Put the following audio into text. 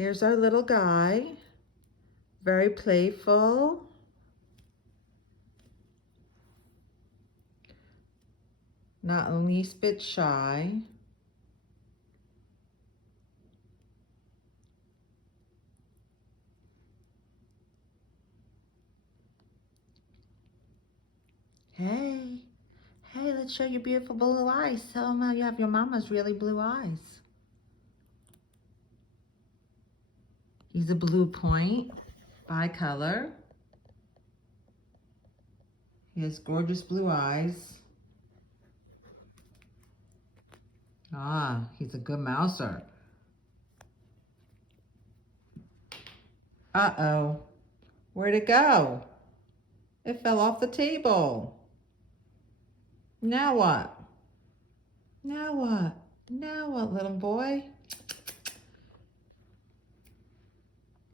Here's our little guy, very playful. Not the least bit shy. Hey, let's show your beautiful blue eyes. Tell them you have your mama's really blue eyes. He's a blue point, bi-color. He has gorgeous blue eyes. Ah, he's a good mouser. Uh-oh, where'd it go? It fell off the table. Now what? Now what? Now what, little boy?